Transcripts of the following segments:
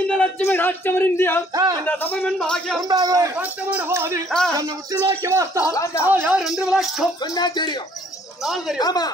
இந்த லட்சுமி ராஜ்யமர் இந்தியா இந்த சபையின் பாக்கியம் வார்த்தமான போது நம்மை உற்றுநோக்கி பார்த்தால் யார் என்று விளக்கம் என்ன தெரியும் நான் தெரியும் ஆமா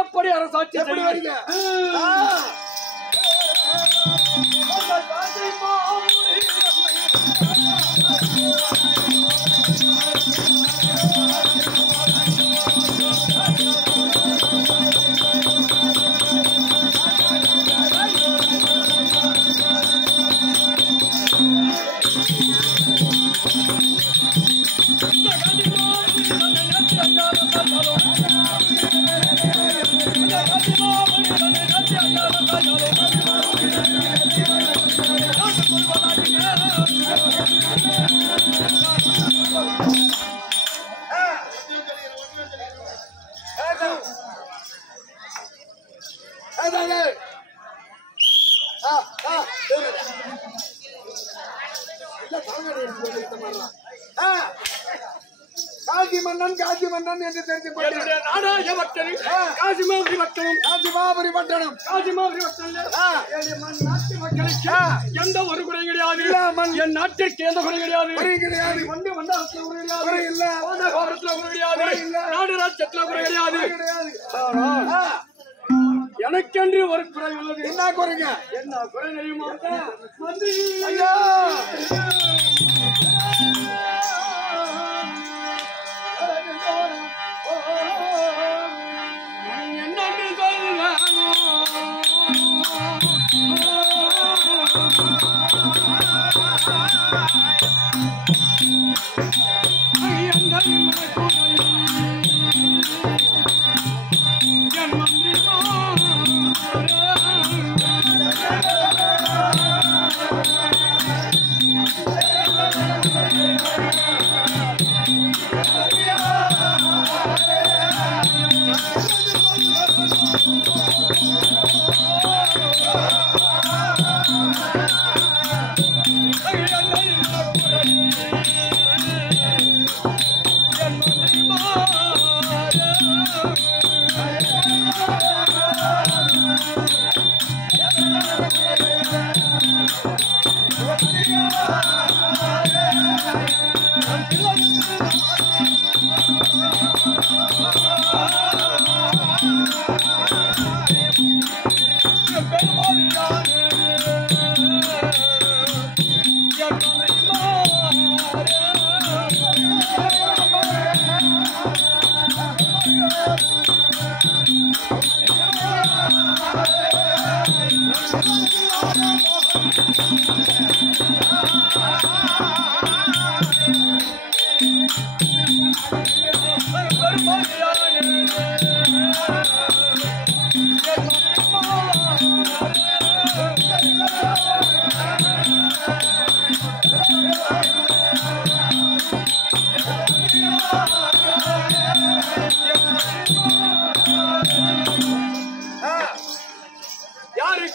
எப்படி அரசாட்சி காசி மன்னன் என்று தெரிந்து கொண்டேன். நாடாயவற்றல் காசிமாபுரி பட்டணம் காசிமாபுரி பட்டணம் காசிமாபுரி பட்டணம் நாட்டு மக்களுக்கு எந்த ஒரு குறை கிடையாது. என் நாட்டிற்கு எந்த குறை கிடையாது. வண்டி வண்டாரத்தில் குறை கிடையாது. கோபுரத்தில் குறை கிடையாது. நாடு ராஜ்யத்தில் குறை கிடையாது. எனக்கென்று ஒரு குறை உள்ளது. என்ன குறைங்க? என்ன குறை தெரியுமா? என்னென்று சொல்லுவானோ என் மந்திரி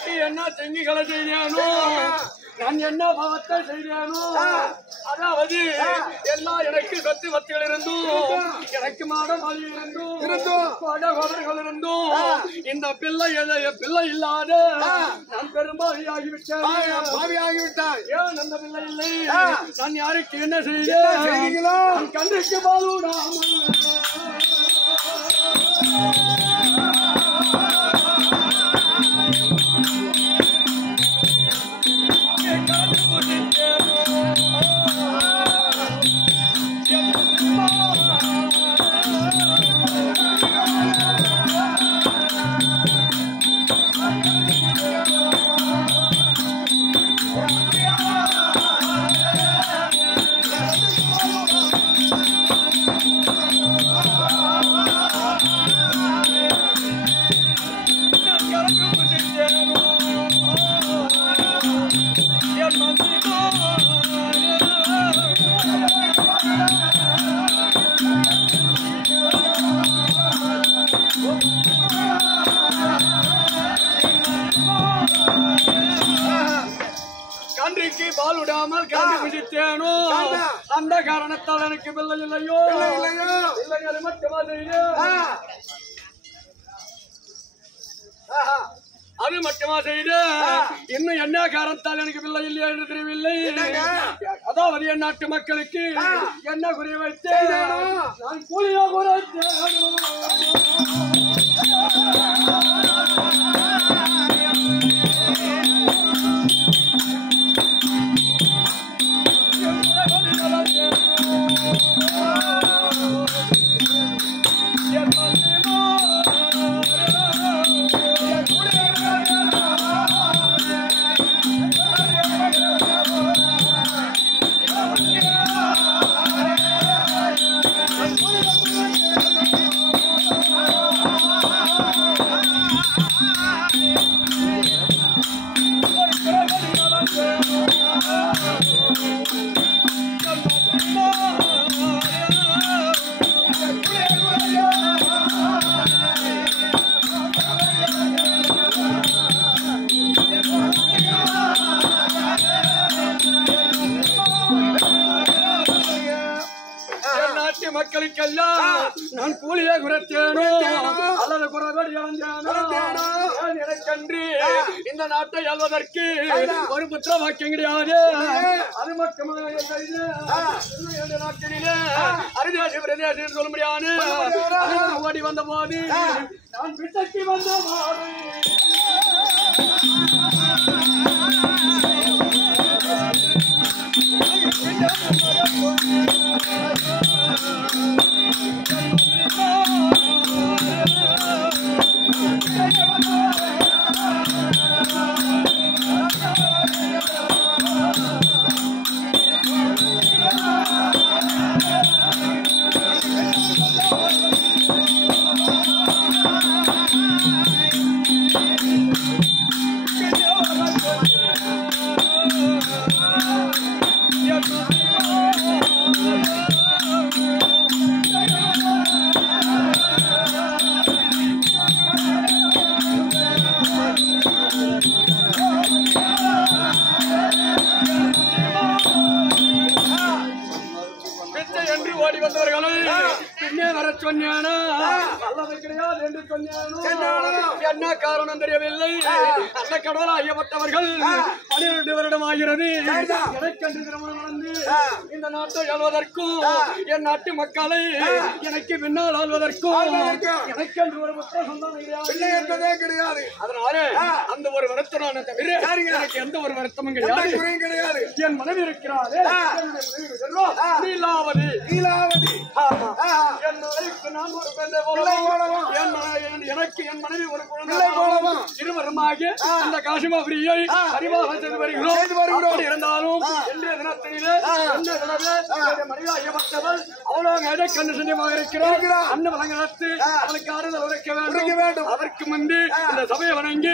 எனக்கு என்ன செங்கிகளை செய்தேனோ நான் என்ன பாவத்தை செய்தேனோ அதாவது எல்லாம் எனக்கு சொத்து வத்துகள் இருந்தும் எனக்கு மாட மாளி இருந்தும் கோடர்கள் இருந்தும் இந்த பிள்ளை இல்லாத நான் பெரும்பாவியாகிவிட்டேன் ஏன் அந்த பிள்ளை இல்லை நான் யாருக்கு என்ன செய்தீங்களோ கண்ணுக்கு பாலூடாமல் கன்றிக்கு பால் விடாமல் கண்டு பிடித்தேனோ அந்த காரணத்தால் எனக்கு பிள்ளை இல்லையோ பிள்ளைகளை மட்டுமா செய்து அது மட்டுமா செய்து இன்னும் என்ன காரணத்தால் எனக்கு பிள்ளை இல்லையா என்று தெரியவில்லை அதாவது என் நாட்டு மக்களுக்கு என்ன குறி வைத்தேன் நான் கூலியா குறைத்தேன் மக்களுக்கெல்லாம் நான் கூலியே குறைத்தேனோ அல்லது குறைபாடு இழந்தேனோ எனக்கன்றி இந்த நாட்டை ஆள்வதற்கு ஒரு புத்திர வாக்கியம் கிடையாது அது மட்டுமே நாட்டிலே அரிதாசி பிரதேசம் சொல்ல முடியாது ஓடி வந்த போது நான் பிட்டைக்கு வந்த போது ஓடி வந்தவர்களை பின்னே வர சொன்னானா அல்லது கிடையாது என்று சொன்னானோ என்ன காரணம் தெரியவில்லை அந்த கடவுள் ஐயப்பட்டவர்கள் 12 வருடம் ஆகிறது எனக்கென்று திருமணம் நடந்து இந்த நாட்டை ஆள்வதற்கும் என் நாட்டு மக்களை எனக்கு பின்னால் ஆள்வதற்கும் எனக்கென்று ஒரு புத்திர சந்தானம் கிடையாது அதனால அந்த ஒரு வருத்தம் தவிர எனக்கு எந்த ஒரு வருத்தமும் கிடையாது என் மனைவி இருக்கிறார் நான் ஒரு பெண்ணை எனக்கு என் மனைவி ஒரு குழந்தை இருவருமாக இந்த காசிமாபுரியை அறிவாக செய்து வருகிறோம் இருந்தாலும் இன்றைய தினத்திலே மனைவி ஐயப்பட்டவள் அவ்வளவு கண்ணு சந்தியமாக இருக்கிறார் அன்ன வழங்கத்து அவளுக்கு ஆறுதல் உரைக்க வேண்டும் அதற்கு முன்பு இந்த சபையை வணங்கி